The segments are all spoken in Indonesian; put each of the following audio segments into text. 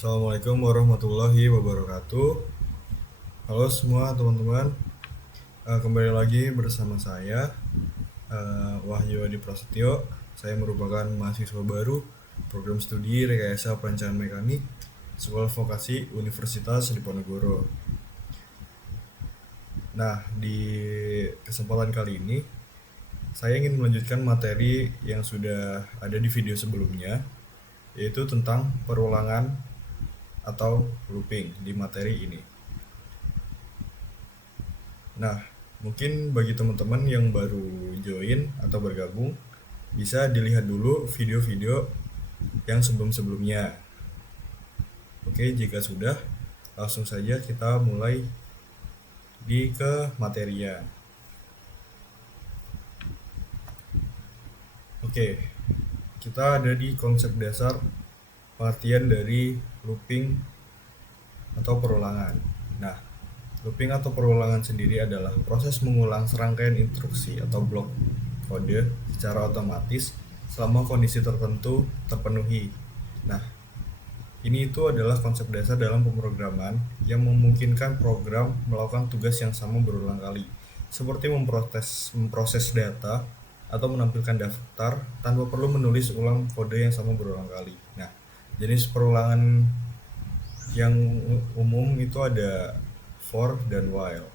Assalamualaikum warahmatullahi wabarakatuh. Halo semua teman-teman. Kembali lagi bersama saya Wahyu Adi Prasetyo. Saya merupakan mahasiswa baru program studi Rekayasa Perancangan Mekanik Sekolah Vokasi Universitas Diponegoro. Nah, di kesempatan kali ini saya ingin melanjutkan materi yang sudah ada di video sebelumnya, yaitu tentang perulangan atau looping di materi ini. Nah, mungkin bagi teman-teman yang baru join atau bergabung, bisa dilihat dulu video-video yang sebelum-sebelumnya. Oke, jika sudah, langsung saja kita mulai ke materinya. Oke, kita ada di konsep dasar pengertian dari looping atau perulangan. Nah, looping atau perulangan sendiri adalah proses mengulang serangkaian instruksi atau blok kode secara otomatis selama kondisi tertentu terpenuhi. Nah, ini itu adalah konsep dasar dalam pemrograman yang memungkinkan program melakukan tugas yang sama berulang kali, seperti memproses data atau menampilkan daftar tanpa perlu menulis ulang kode yang sama berulang kali. Nah, jenis perulangan yang umum itu ada for dan while.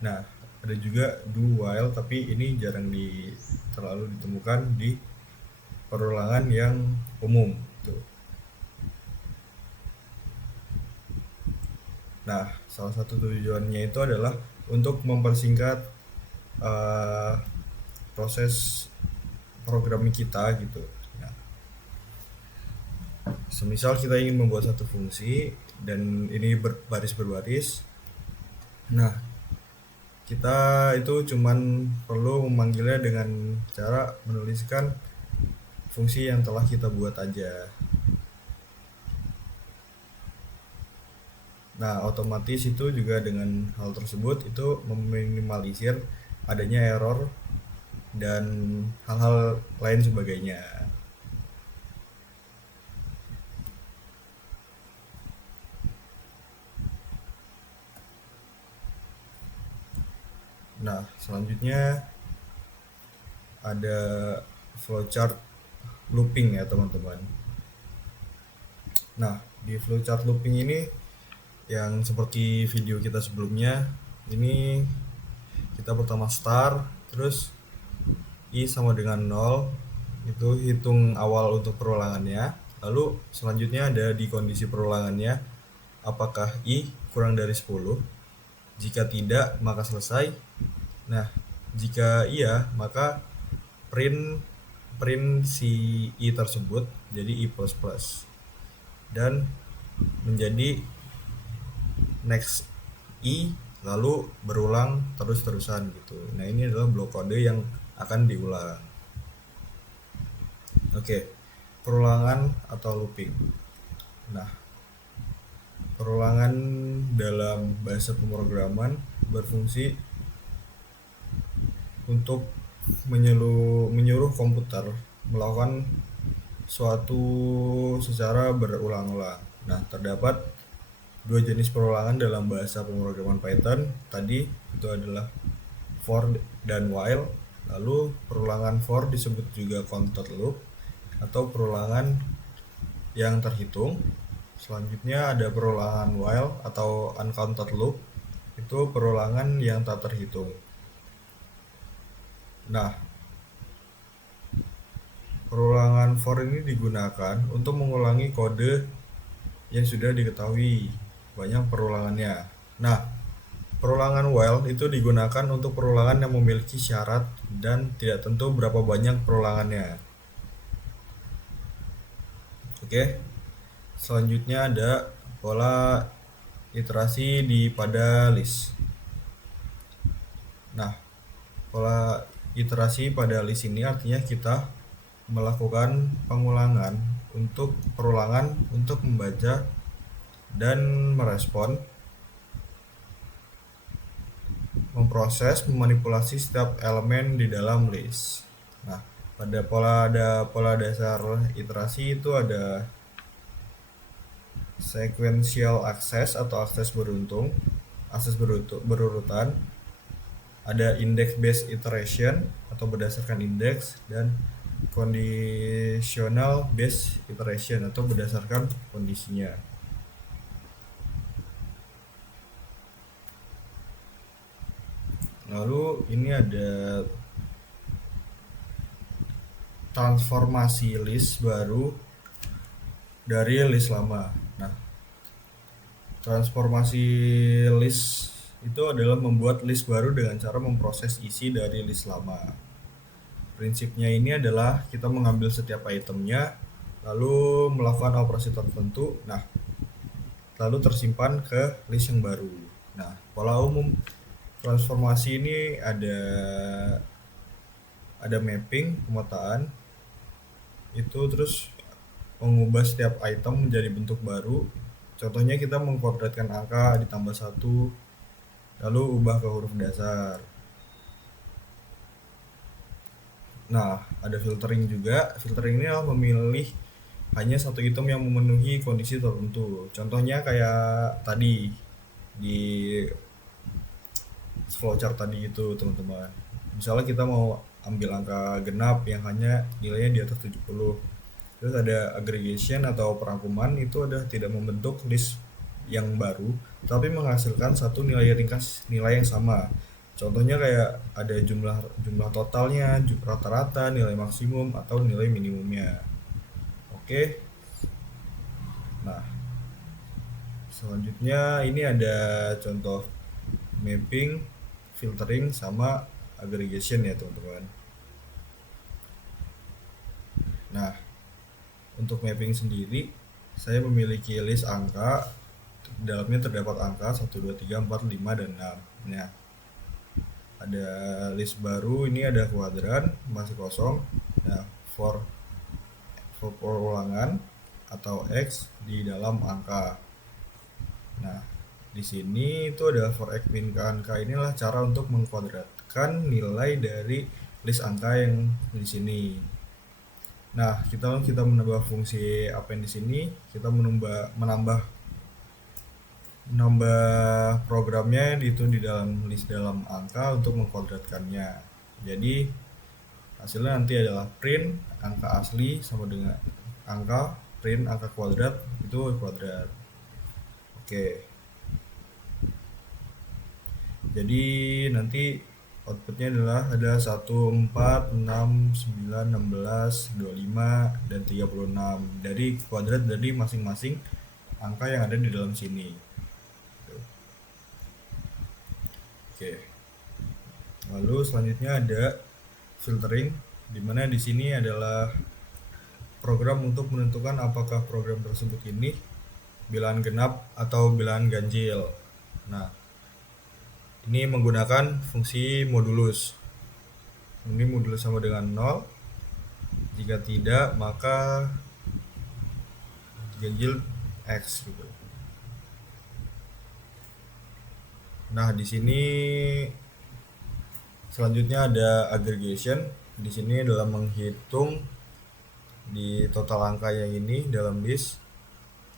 Nah, ada juga do while, tapi ini jarang terlalu ditemukan di perulangan yang umum tuh. Nah, salah satu tujuannya itu adalah untuk mempersingkat proses programming kita gitu. Nah, semisal kita ingin membuat satu fungsi dan ini berbaris. Nah, kita itu cuman perlu memanggilnya dengan cara menuliskan fungsi yang telah kita buat aja. Nah, otomatis itu juga dengan hal tersebut itu meminimalisir adanya error dan hal-hal lain sebagainya. Nah, selanjutnya ada flowchart looping ya teman-teman. Nah, di flowchart looping ini yang seperti video kita sebelumnya, ini kita pertama start, terus I sama dengan 0, itu hitung awal untuk perulangannya. Lalu selanjutnya ada di kondisi perulangannya, apakah I kurang dari 10? Jika tidak, maka selesai. Nah, jika iya, maka print si I tersebut jadi I++ dan menjadi next I, lalu berulang terus-terusan gitu. Nah, ini adalah blok kode yang akan diulang. Oke, perulangan atau looping. Nah, perulangan dalam bahasa pemrograman berfungsi untuk menyuruh komputer melakukan suatu secara berulang-ulang. Nah, terdapat dua jenis perulangan dalam bahasa pemrograman Python. Tadi itu adalah for dan while. Lalu perulangan for disebut juga counted loop atau perulangan yang terhitung. Selanjutnya ada perulangan while atau uncounted loop, itu perulangan yang tak terhitung. Nah, perulangan for ini digunakan untuk mengulangi kode yang sudah diketahui banyak perulangannya. Nah, perulangan while itu digunakan untuk perulangan yang memiliki syarat dan tidak tentu berapa banyak perulangannya. Oke. Selanjutnya ada pola iterasi pada list. Nah, pola iterasi pada list ini artinya kita melakukan pengulangan untuk perulangan untuk membaca dan merespon, memproses, memanipulasi setiap elemen di dalam list. Nah, pada pola dasar iterasi itu ada sequential access atau berurutan, ada index based iteration atau berdasarkan indeks, dan conditional based iteration atau berdasarkan kondisinya. Lalu ini ada transformasi list baru dari list lama. Nah, transformasi list itu adalah membuat list baru dengan cara memproses isi dari list lama. Prinsipnya ini adalah kita mengambil setiap itemnya, lalu melakukan operasi tertentu, lalu tersimpan ke list yang baru. Nah, pola umum transformasi ini ada mapping, pemetaan, itu terus mengubah setiap item menjadi bentuk baru. Contohnya kita mengkuadratkan angka ditambah 1, lalu ubah ke huruf dasar. Nah, ada filtering juga. Filtering ini adalah memilih hanya satu item yang memenuhi kondisi tertentu. Contohnya kayak tadi di flowchart tadi itu, teman-teman. Misalnya kita mau ambil angka genap yang hanya nilainya di atas 70. Terus ada aggregation atau perangkuman, itu ada tidak membentuk list yang baru, tapi menghasilkan satu nilai ringkas nilai yang sama. Contohnya kayak ada jumlah totalnya, rata-rata, nilai maksimum atau nilai minimumnya. Oke. Nah, selanjutnya ini ada contoh mapping, filtering, sama aggregation ya, teman-teman. Nah, untuk mapping sendiri, saya memiliki list angka. Dalamnya terdapat angka 1, 2, 3, 4, 5, dan 6. Nah, ada list baru, ini ada kuadran, masih kosong. Nah, for perulangan atau X di dalam angka. Nah, di sini itu ada for X min ke angka. Inilah cara untuk mengkuadratkan nilai dari list angka yang di sini. Nah, kita menambah fungsi append di sini, kita menambah programnya itu di dalam list dalam angka untuk mengkuadratkannya. Jadi hasilnya nanti adalah print angka asli sama dengan angka, print angka kuadrat itu kuadrat. Oke. Jadi nanti outputnya adalah ada 1, 4, 6, 9, 16, 25, dan 36 dari kuadrat dari masing-masing angka yang ada di dalam sini. Oke. Lalu selanjutnya ada filtering, dimana di sini adalah program untuk menentukan apakah program tersebut ini bilangan genap atau bilangan ganjil. Nah, ini menggunakan fungsi modulus. Ini modulus sama dengan 0. Jika tidak, maka ganjil X gitu. Nah, di sini selanjutnya ada aggregation. Di sini adalah menghitung di total angka yang ini dalam list,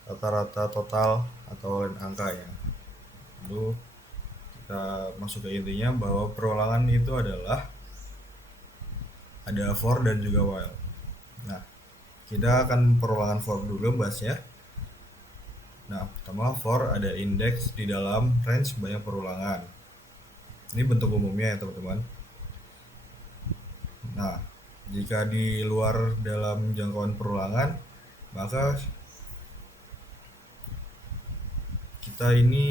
rata-rata total atau angka ya. Lalu kita masuk ke intinya bahwa perulangan itu adalah ada for dan juga while. Nah, kita akan perulangan for dulu bahasnya. Nah, pertama for ada indeks di dalam range banyak perulangan. Ini bentuk umumnya ya, teman-teman. Nah, jika di luar dalam jangkauan perulangan, maka kita ini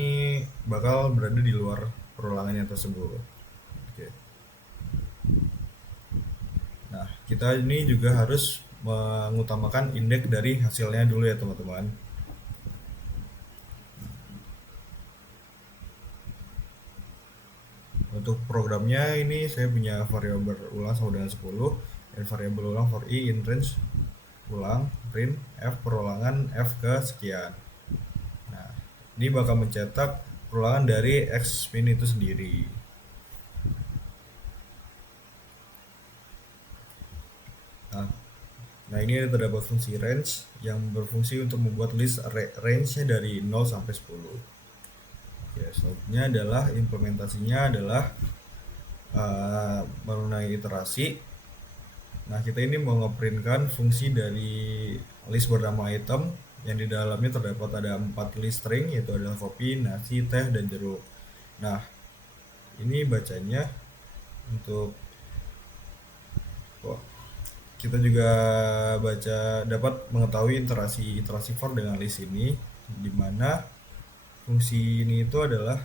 bakal berada di luar perulangannya tersebut. Oke. Nah, kita ini juga harus mengutamakan indeks dari hasilnya dulu ya, teman-teman. Untuk programnya ini saya punya variabel ulang sama dengan 10 dan variabel ulang for i in range ulang print f perulangan f ke sekian. Nah, ini bakal mencetak perulangan dari x min itu sendiri. Nah, Nah, ini terdapat fungsi range yang berfungsi untuk membuat list range-nya dari 0 sampai 10. Oke, selanjutnya adalah implementasinya adalah mengenai iterasi. Nah, kita ini mau ngeprintkan fungsi dari list bernama item yang di dalamnya terdapat ada 4 list string, yaitu adalah kopi, nasi, teh, dan jeruk. Nah, ini bacanya untuk kita juga dapat mengetahui iterasi for dengan list ini, di mana fungsi ini itu adalah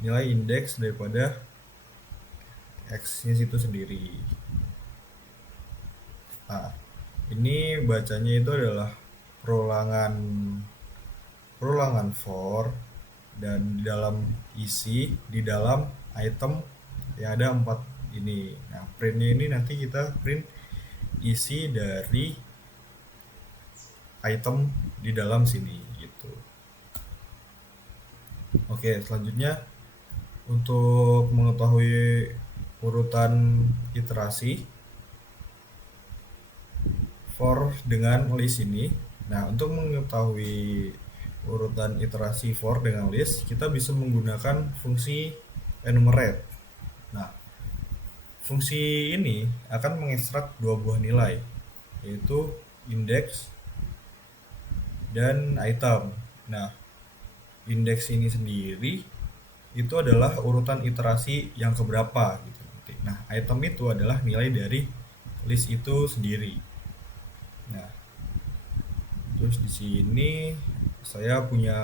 nilai indeks daripada x-nya situ sendiri. Nah, ini bacanya itu adalah perulangan for, dan di dalam isi di dalam item yang ada 4 ini. Nah, printnya ini nanti kita print isi dari item di dalam sini gitu. Oke, selanjutnya untuk mengetahui urutan iterasi for dengan list ini. Nah, untuk mengetahui urutan iterasi for dengan list, kita bisa menggunakan fungsi enumerate. Nah, fungsi ini akan mengekstrak dua buah nilai, yaitu index dan item. Nah, indeks ini sendiri itu adalah urutan iterasi yang keberapa gitu. Nah, item itu adalah nilai dari list itu sendiri. Nah, terus di sini saya punya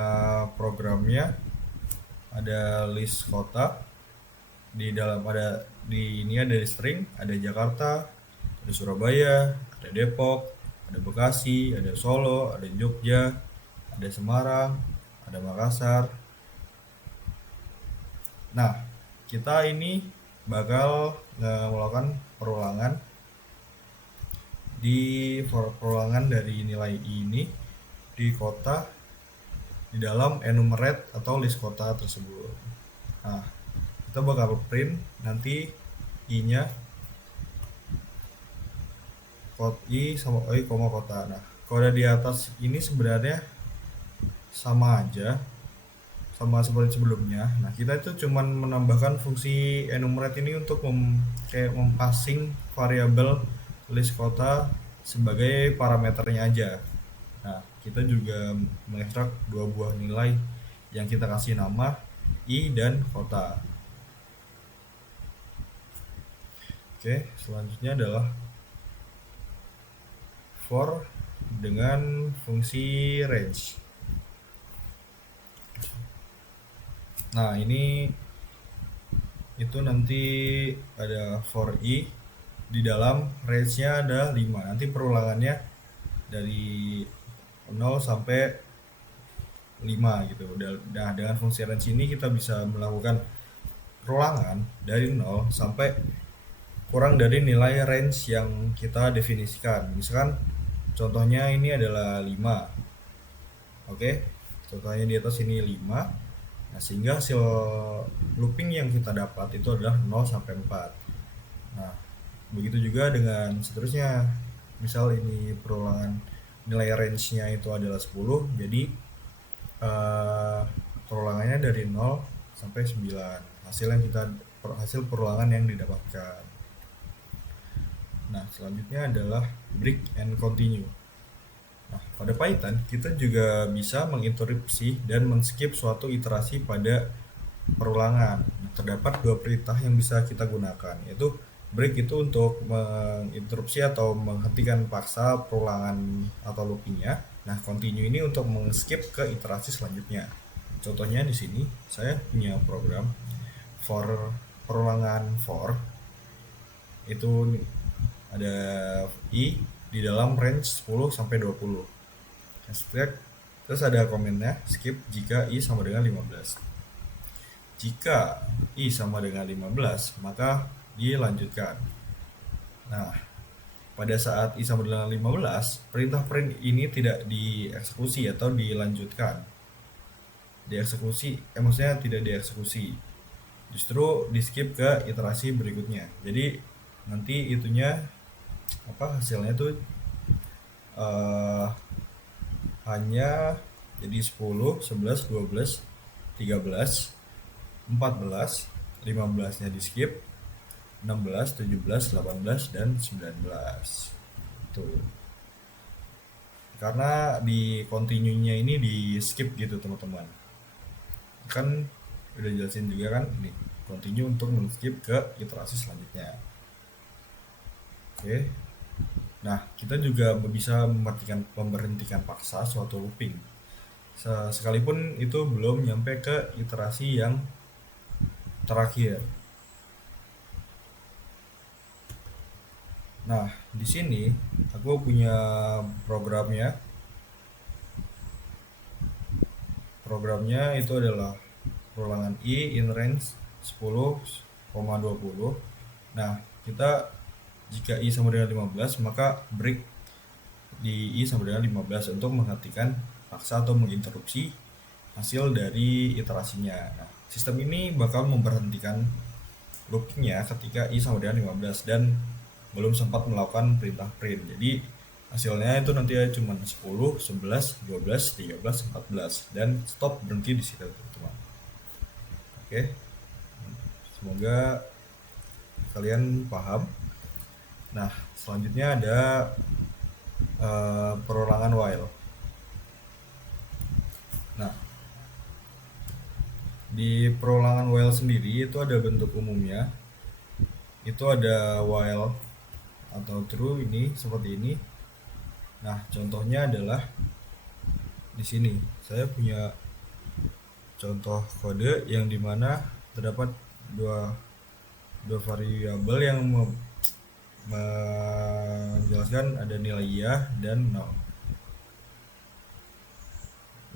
programnya, ada list kota. Di dalam ini ada string, ada Jakarta, ada Surabaya, ada Depok, ada Bekasi, ada Solo, ada Jogja, ada Semarang, ada Makassar. Nah, kita ini bakal melakukan perulangan dari nilai ini di kota di dalam enumerate atau list kota tersebut. Nah, kita bakal print nanti i-nya i sama i koma kota. Nah, kode di atas ini sebenarnya sama aja, sama seperti sebelumnya. Nah, kita itu cuman menambahkan fungsi enumerate ini untuk kayak mempassing variabel list kota sebagai parameternya aja. Nah, kita juga mengekstrak dua buah nilai yang kita kasih nama i dan kota. Oke, selanjutnya adalah for dengan fungsi range. Nah, ini itu nanti ada for i, di dalam range-nya ada 5. Nanti perulangannya dari 0 sampai 5 gitu. Nah, dengan fungsi range ini kita bisa melakukan perulangan dari 0 sampai kurang dari nilai range yang kita definisikan. Misalkan contohnya ini adalah 5. Oke, contohnya di atas ini 5. Nah, sehingga hasil looping yang kita dapat itu adalah 0 sampai 4. Nah, begitu juga dengan seterusnya. Misal ini perulangan nilai range-nya itu adalah 10, jadi perulangannya dari 0 sampai 9. Hasil perulangan yang didapatkan. Nah, selanjutnya adalah break and continue. Nah, pada Python kita juga bisa menginterupsi dan men-skip suatu iterasi pada perulangan. Nah, terdapat dua perintah yang bisa kita gunakan, yaitu break itu untuk menginterupsi atau menghentikan paksa perulangan atau loopingnya. Nah, continue ini untuk men-skip ke iterasi selanjutnya. Contohnya di sini saya punya program for perulangan for, itu ada i di dalam range 10 sampai 20. Terus ada komennya skip jika i sama dengan 15. Jika i sama dengan 15, maka dilanjutkan. Nah, pada saat i sama dengan 15, perintah print ini tidak dieksekusi atau dilanjutkan. Maksudnya tidak dieksekusi. Justru di skip ke iterasi berikutnya. Jadi nanti hasilnya tuh eh, hanya jadi 10, 11, 12, 13, 14, 15-nya di skip, 16, 17, 18, dan 19. Tuh. Karena di continue-nya ini di skip gitu teman-teman. Kan udah jelasin juga kan ini continue untuk men-skip ke iterasi selanjutnya. Oke. Nah, kita juga bisa memberhentikan paksa suatu looping. Sekalipun itu belum nyampe ke iterasi yang terakhir. Nah, di sini aku punya programnya. Programnya itu adalah perulangan I in range 10,20. Nah, kita jika I sama dengan 15, maka break di I sama dengan 15 untuk menghentikan paksa atau menginterupsi hasil dari iterasinya. Nah, sistem ini bakal memberhentikan loopingnya ketika I sama dengan 15 dan belum sempat melakukan perintah print. Jadi hasilnya itu nanti cuma 10, 11, 12, 13, 14 dan stop, berhenti di situ teman-teman. Oke. Semoga kalian paham. Nah, selanjutnya ada perorangan while. Nah, di perorangan while sendiri itu ada bentuk umumnya. Itu ada while atau true ini seperti ini. Nah, contohnya adalah di sini. Saya punya contoh kode yang dimana terdapat dua variabel yang menjelaskan ada nilai iya dan nol.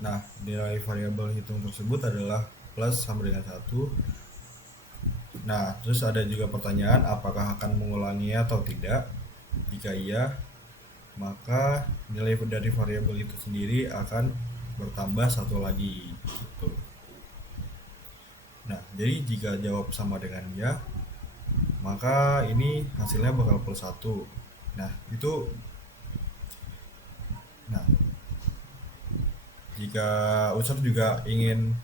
Nah, nilai variabel hitung tersebut adalah plus sama dengan 1. Nah, terus ada juga pertanyaan apakah akan mengulanginya atau tidak. Jika iya, maka nilai dari variabel itu sendiri akan bertambah satu lagi gitu. Nah, jadi jika jawab sama dengan ya, maka ini hasilnya bakal plus 1. Nah, itu nah, jika user juga ingin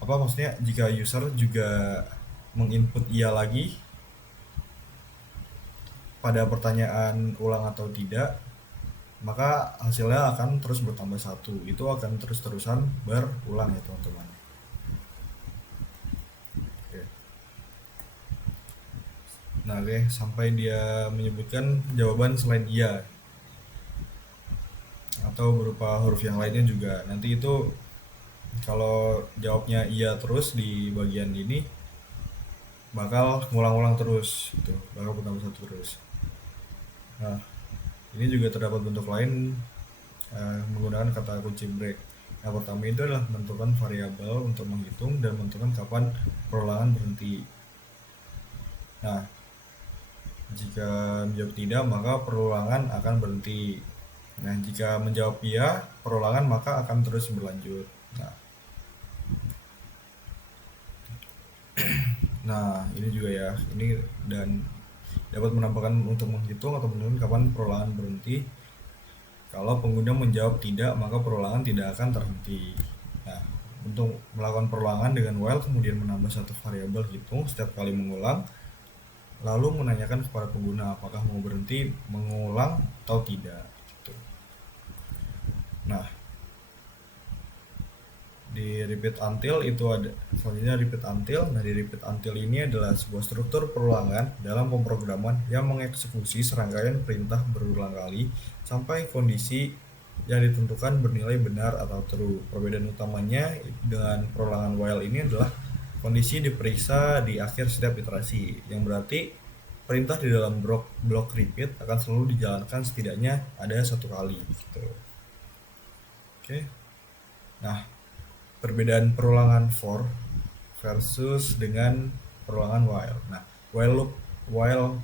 maksudnya jika user juga menginput iya lagi pada pertanyaan ulang atau tidak, maka hasilnya akan terus bertambah 1. Itu akan terus-terusan berulang ya teman-teman. Oke. Nah, oke, sampai dia menyebutkan jawaban selain iya atau berupa huruf yang lainnya juga. Nanti itu kalau jawabnya iya terus di bagian ini bakal ngulang-ulang terus gitu, bakal bertambah 1 terus. Nah, ini juga terdapat bentuk lain menggunakan kata kunci break. Yang pertama itu adalah menentukan variabel untuk menghitung dan menentukan kapan perulangan berhenti. Nah, jika menjawab tidak, maka perulangan akan berhenti. Nah, jika menjawab iya, perulangan maka akan terus berlanjut. Nah, ini juga ya, ini dan dapat menambahkan untuk menghitung atau menentukan kapan perulangan berhenti. Kalau pengguna menjawab tidak, maka perulangan tidak akan terhenti. Nah, untuk melakukan perulangan dengan while kemudian menambah satu variabel hitung setiap kali mengulang, lalu menanyakan kepada pengguna apakah mau berhenti mengulang atau tidak gitu. Nah, di repeat until itu ada selanjutnya repeat until. Nah, di repeat until ini adalah sebuah struktur perulangan dalam pemrograman yang mengeksekusi serangkaian perintah berulang kali sampai kondisi yang ditentukan bernilai benar atau true. Perbedaan utamanya dengan perulangan while ini adalah kondisi diperiksa di akhir setiap iterasi, yang berarti perintah di dalam blok repeat akan selalu dijalankan setidaknya ada satu kali gitu. Oke. Nah, perbedaan perulangan for versus dengan perulangan while. Nah, while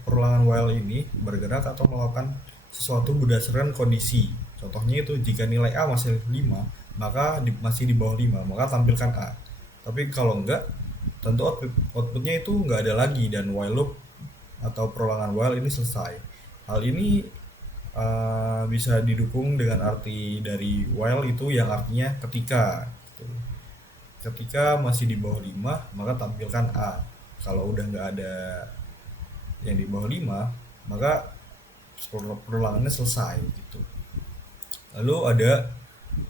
perulangan while ini bergerak atau melakukan sesuatu berdasarkan kondisi. Contohnya itu jika nilai A masih 5, maka masih di bawah 5, maka tampilkan A. Tapi kalau enggak, tentu outputnya itu enggak ada lagi dan while loop atau perulangan while ini selesai. Hal ini bisa didukung dengan arti dari while itu yang artinya ketika gitu. Ketika masih di bawah 5 maka tampilkan A. Kalau udah nggak ada yang di bawah 5 maka perulangannya selesai gitu. Lalu ada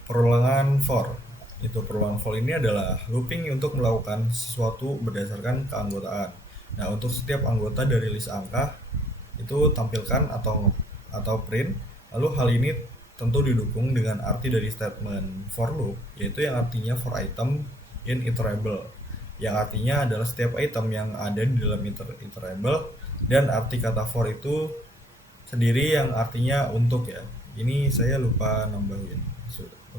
perulangan for. Itu perulangan for ini adalah looping untuk melakukan sesuatu berdasarkan keanggotaan. Nah, untuk setiap anggota dari list angka itu tampilkan atau print. Lalu hal ini tentu didukung dengan arti dari statement for loop, yaitu yang artinya for item in iterable, yang artinya adalah setiap item yang ada di dalam iterable, dan arti kata for itu sendiri yang artinya untuk ya. Ini saya lupa nambahin,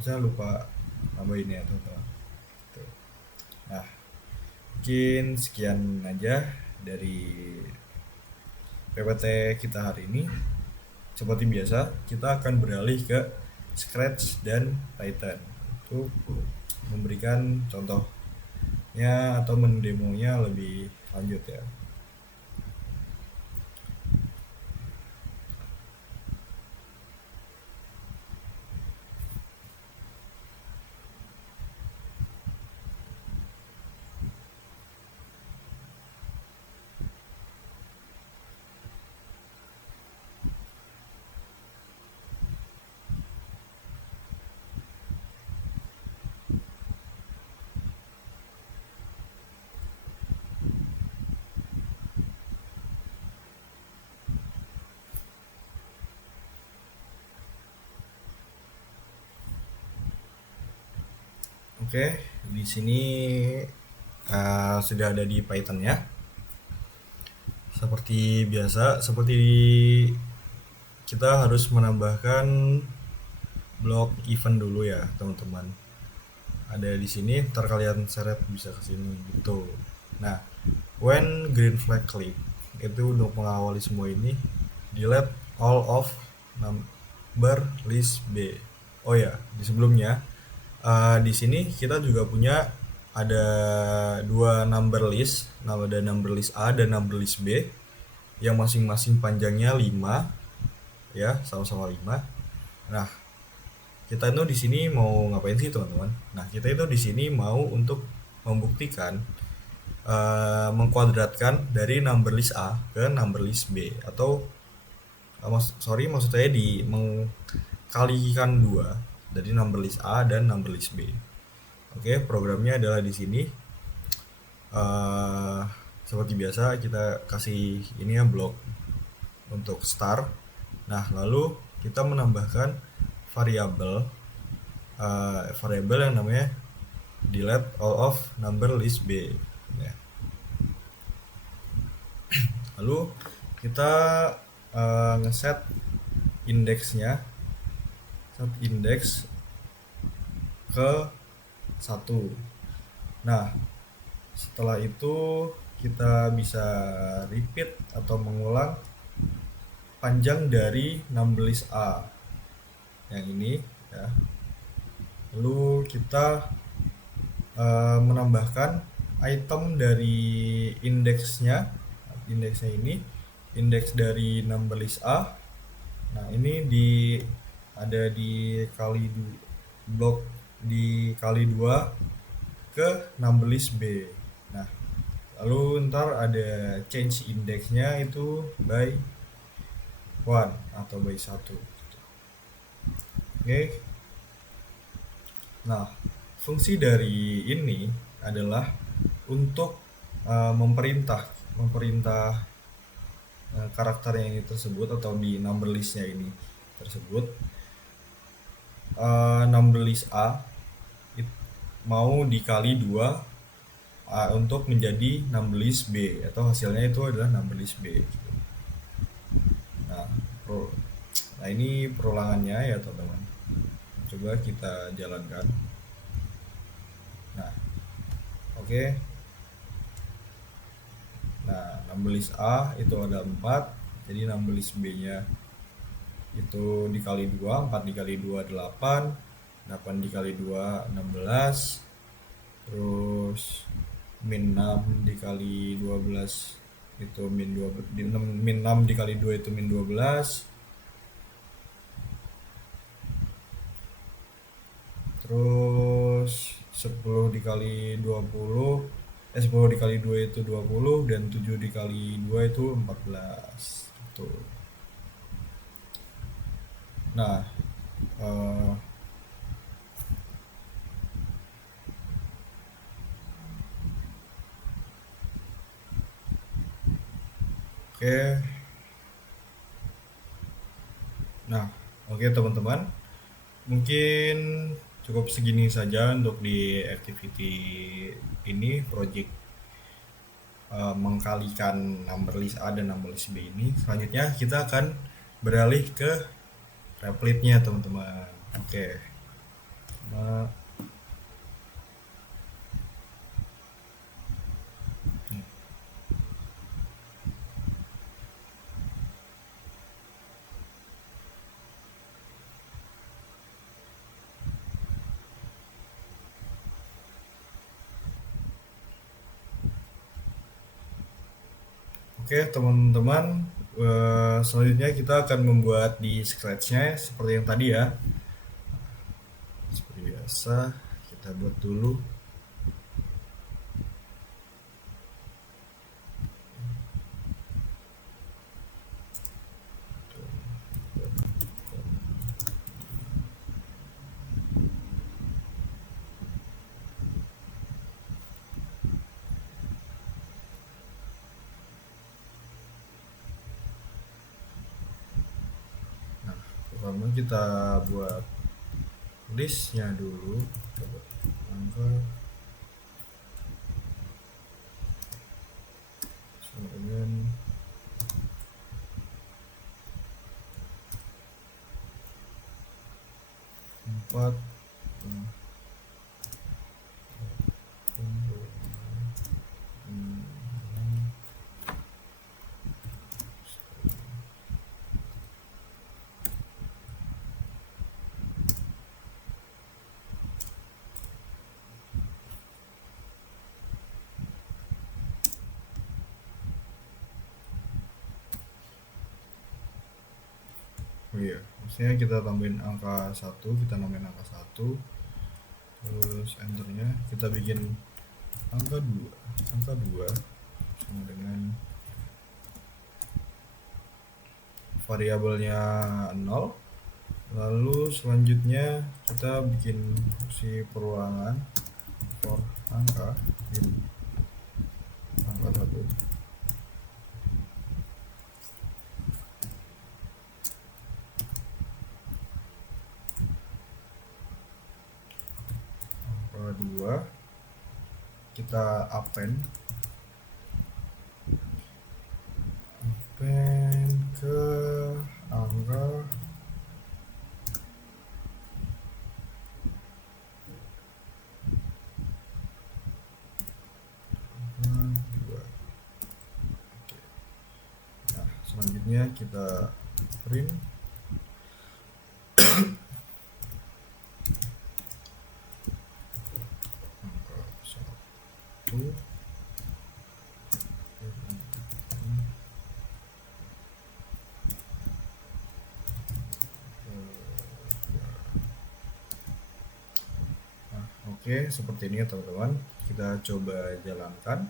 saya lupa nambahin ya teman-teman. Tuh. Nah, mungkin sekian aja dari PPT kita hari ini. Seperti biasa, kita akan beralih ke Scratch dan Python untuk memberikan contohnya atau mendemonya lebih lanjut ya. Oke, di sini sudah ada di Python ya. Seperti biasa, seperti kita harus menambahkan blok event dulu ya, teman-teman. Ada di sini, ntar kalian seret bisa ke sini gitu. Nah, when green flag click itu untuk mengawali semua ini, delete all of number list B. Oh ya, di sebelumnya di sini kita juga punya ada dua number list, ada number list A dan number list B yang masing-masing panjangnya 5 ya, sama-sama 5. Nah, kita itu di sini mau ngapain sih teman-teman? Nah, kita itu di sini mau untuk membuktikan mengkuadratkan dari number list A ke number list B, atau maksud saya di mengkalikan 2 dari number list A dan number list B. Oke, programnya adalah di sini. Seperti biasa kita kasih ini ya, blok untuk start. Nah, lalu kita menambahkan variabel yang namanya delete all of number list B ya. Lalu kita ngeset indeksnya, set indeks ke 1. Nah, setelah itu kita bisa repeat atau mengulang panjang dari number list A yang ini ya. Lalu kita menambahkan item dari indeksnya ini, indeks dari number list A. Nah, ini ada di blok dikali 2 ke number list B. Nah, lalu ntar ada change indeksnya itu by 1 atau by 1. Oke. Nah, fungsi dari ini adalah untuk memerintah karakter yang ini tersebut, atau di number listnya ini tersebut, number list A mau dikali 2 untuk menjadi number list B, atau hasilnya itu adalah number list B. Nah, ini perulangannya ya teman-teman. Coba kita jalankan. Nah, oke. Nah, number list A itu ada 4, jadi number list B nya itu dikali 2, 4 dikali 2 8, 8 dikali 2 16, terus min 6 dikali 12 itu min 6 dikali 2 itu min 12, terus 10 dikali 20, 10 dikali 2 itu 20, dan 7 dikali 2 itu 14 gitu. Nah, eh, oke. Nah, oke teman-teman, mungkin cukup segini saja untuk di activity ini, project mengkalikan number list A dan number list B ini. Selanjutnya kita akan beralih ke replit-nya teman-teman. Oke. Nah, oke teman-teman, selanjutnya kita akan membuat di scratch-nya seperti yang tadi ya. Seperti biasa, kita buat dulu. Nah, pertama kita buat listnya dulu. Kita buat angka sama dengan 4. Oh iya, maksudnya kita tambahin angka 1, kita namain angka 1, terus enternya kita bikin angka 2. Angka 2 sama dengan variabelnya 0. Lalu selanjutnya kita bikin fungsi perulangan for angka, bikin angka 1. Angka 2 kita append ke angka 2. Nah, selanjutnya kita print angka 1. Nah, oke, seperti ini ya teman-teman. Kita coba jalankan.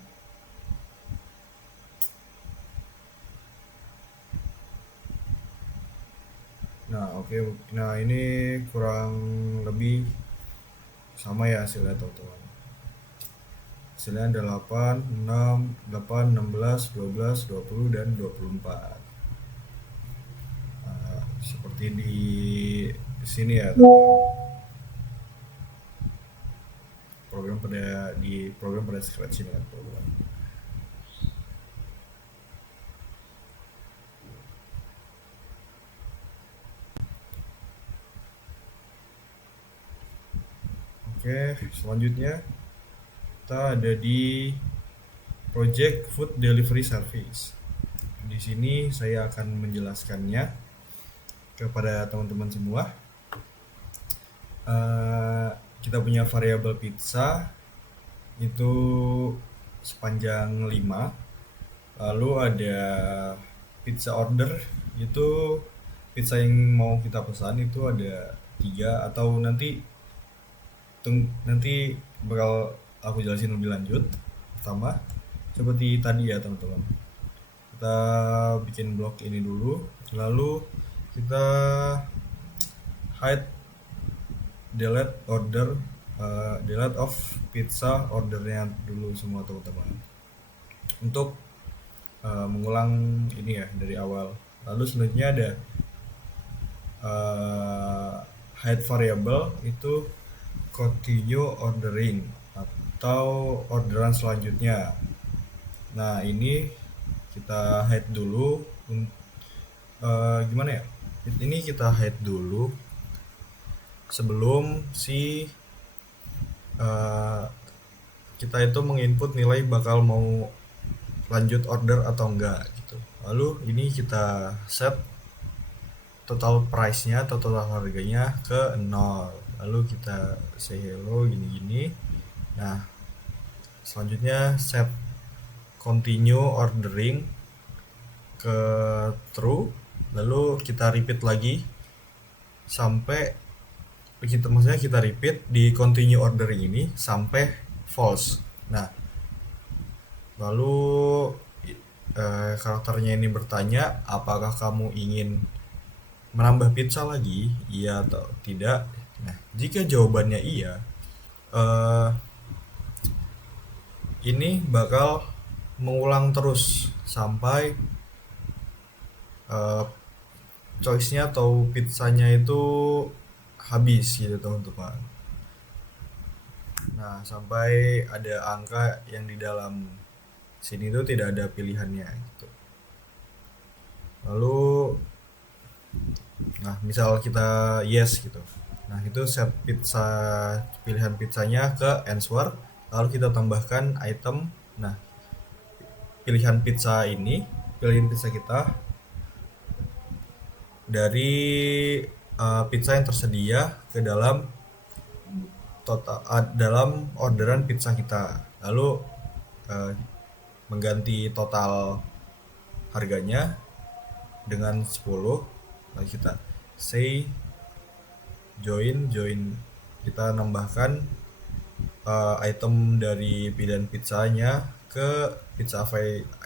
Nah, oke. Nah, ini kurang lebih sama ya hasilnya teman-teman. Hasilnya ada 8, 6, 8, 16, 12, 20, dan 24. Nah, seperti di sini ya teman-teman. Program pada scratch ini kan teman-teman. Oke, selanjutnya kita ada di project food delivery service. Di sini saya akan menjelaskannya kepada teman-teman semua. Kita punya variabel pizza itu sepanjang 5. Lalu ada pizza order, itu pizza yang mau kita pesan itu ada 3, atau nanti Nanti bakal aku jelasin lebih lanjut. Pertama, seperti tadi ya teman-teman, kita bikin blok ini dulu, lalu kita hide delete order, delete of pizza ordernya dulu semua teman-teman, untuk mengulang ini ya dari awal. Lalu selanjutnya ada hide variable, itu continue ordering atau orderan selanjutnya. Nah ini kita hide dulu. Gimana ya, ini kita hide dulu sebelum si kita itu menginput nilai bakal mau lanjut order atau enggak gitu. Lalu ini kita set total price-nya atau total harganya ke 0. Lalu kita say hello gini-gini. Nah, selanjutnya set continue ordering ke true. Lalu kita repeat lagi sampai maksudnya kita repeat di continue ordering ini sampai false. Nah, lalu karakternya ini bertanya, apakah kamu ingin menambah pizza lagi, iya atau tidak. Nah, jika jawabannya iya, ini bakal mengulang terus sampai choice-nya atau pizzanya itu habis gitu teman-teman. Nah, sampai ada angka yang di dalam sini tuh tidak ada pilihannya gitu. Lalu nah, misal kita yes gitu. Nah, itu set pizza, pilihan pizzanya ke answer, lalu kita tambahkan item. Nah, pilihan pizza ini, pilihan pizza kita dari pizza yang tersedia ke dalam total dalam orderan pizza kita. Lalu mengganti total harganya dengan 10. Lalu kita say join, kita nambahkan item dari pilihan pizzanya ke pizza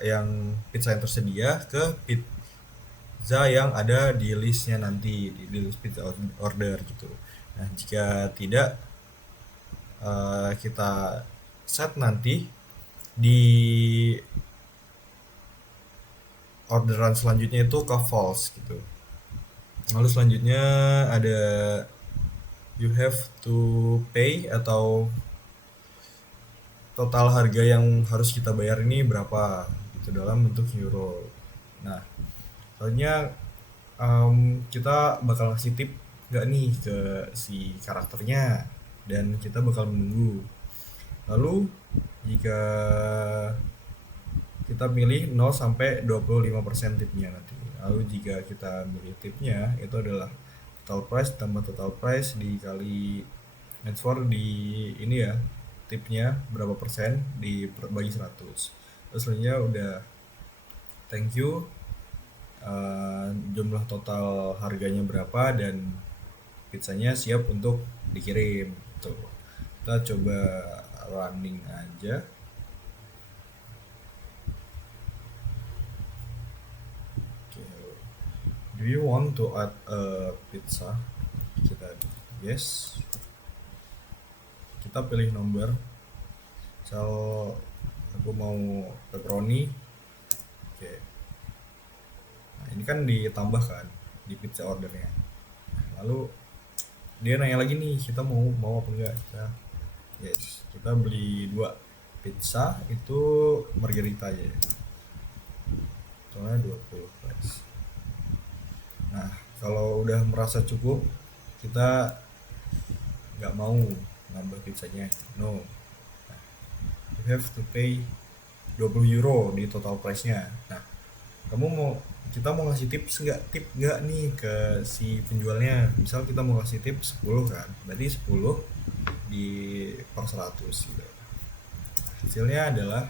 yang tersedia ke pizza yang ada di listnya nanti, di list pizza order gitu. Nah, jika tidak, kita set nanti di orderan selanjutnya itu ke false gitu. Lalu selanjutnya ada you have to pay, atau total harga yang harus kita bayar ini berapa gitu dalam bentuk euro. Nah, soalnya kita bakal ngasih tip gak nih ke si karakternya, dan kita bakal menunggu. Lalu jika kita pilih 0 sampai 25% tipnya nanti. Lalu jika kita pilih tipnya itu adalah total price tambah total price dikali answer di ini ya, tipnya berapa persen dibagi 100. Terus selanjutnya udah thank you, jumlah total harganya berapa dan pizzanya siap untuk dikirim tuh. Kita coba running aja. Do you want to add a pizza? Kita yes. Kita pilih nomor. Misal aku mau pepperoni. Oke. Nah, ini kan ditambahkan di pizza ordernya. Lalu dia nanya lagi nih, kita mau apa enggak? Kita yes. Kita beli 2 pizza itu margherita aja. Soalnya 20 price. Nah, kalau udah merasa cukup, kita nggak mau nambah pizzanya, no. Nah, you have to pay 20 euro di total price-nya. Nah, kita mau ngasih tip nggak nih ke si penjualnya. Misal kita mau ngasih tip 10 kan, berarti 10 di per 100 gitu. Hasilnya adalah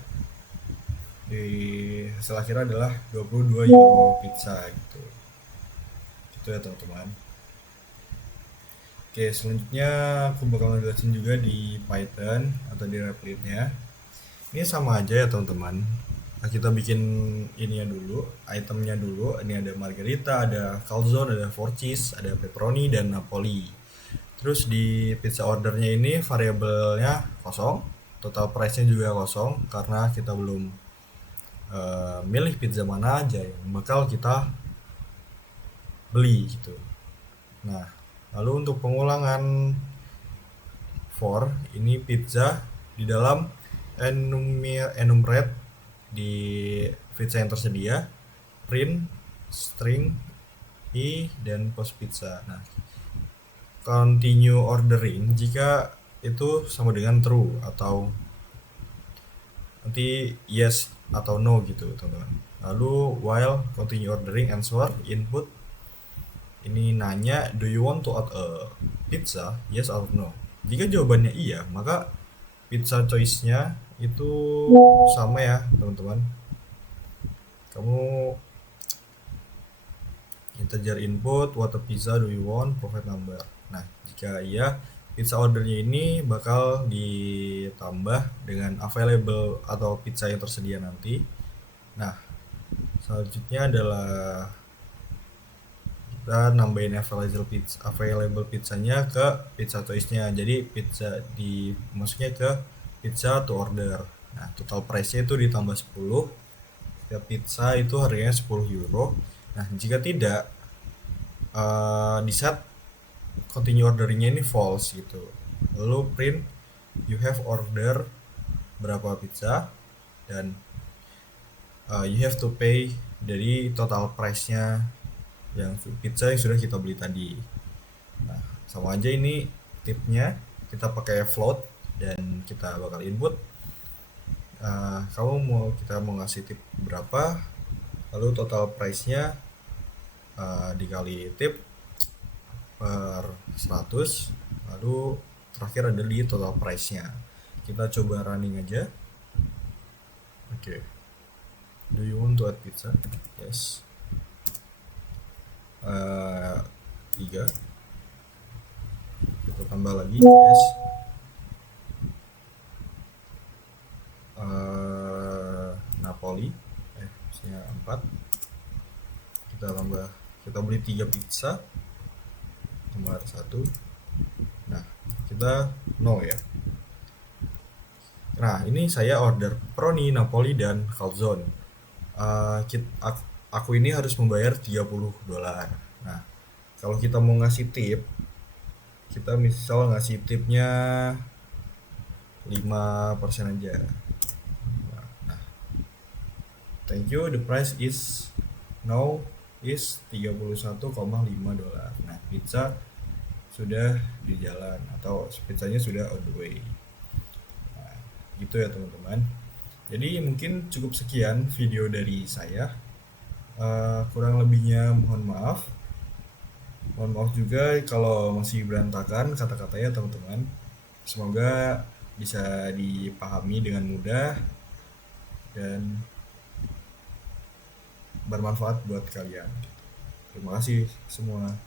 hasil akhirnya adalah 22 euro pizza gitu. Itu ya teman-teman. Oke, selanjutnya aku bakal ngejelasin juga di Python atau di Replit-nya. Ini sama aja ya teman-teman. Nah, kita bikin ininya dulu, itemnya dulu. Ini ada margherita, ada calzone, ada four cheese, ada pepperoni dan napoli. Terus di pizza ordernya ini variabelnya kosong, total price-nya juga kosong karena kita belum milih pizza mana aja yang bakal kita beli gitu. Nah, lalu untuk pengulangan for ini pizza di dalam enumerate di pizza yang tersedia, print, string, i, dan post pizza. Nah, continue ordering jika itu sama dengan true atau nanti yes atau no gitu teman-teman. Lalu while continue ordering answer input ini nanya do you want to add a pizza yes or no. Jika jawabannya iya maka pizza choice-nya itu sama ya teman-teman. Kamu integer input what a pizza do you want provide number. Nah jika iya pizza ordernya ini bakal ditambah dengan available atau pizza yang tersedia nanti. Nah selanjutnya adalah kita nambahin available pizzanya ke pizza choice-nya. Jadi pizza masuknya ke pizza to order. Nah total price-nya itu ditambah 10. Setiap pizza itu harganya 10 euro. Nah jika tidak di set continue orderingnya ini false gitu. Lalu print you have order berapa pizza dan you have to pay dari total price-nya yang pizza yang sudah kita beli tadi. Nah sama aja ini tipnya, kita pakai float dan kita bakal input kita mau ngasih tip berapa, lalu total price-nya dikali tip per 100, lalu terakhir ada di total price-nya. Kita coba running aja. Oke. Do you want to add pizza? Yes. 3. Kita tambah lagi. Yes. Napoli. Maksudnya 4. Kita beli 3 pizza. Tambah 1. Nah, kita no ya. Nah, ini saya order pepperoni, napoli, dan calzone. Aku ini harus membayar $30. Nah, kalau kita mau ngasih tip, kita misal ngasih tipnya 5% aja. Nah, thank you, the price is now is $31,5. Nah, pizza sudah di jalan atau pizzanya sudah on the way. Nah, gitu ya teman-teman. Jadi mungkin cukup sekian video dari saya. Kurang lebihnya mohon maaf. Mohon maaf juga kalau masih berantakan kata-katanya teman-teman. Semoga bisa dipahami dengan mudah dan bermanfaat buat kalian. Terima kasih semua.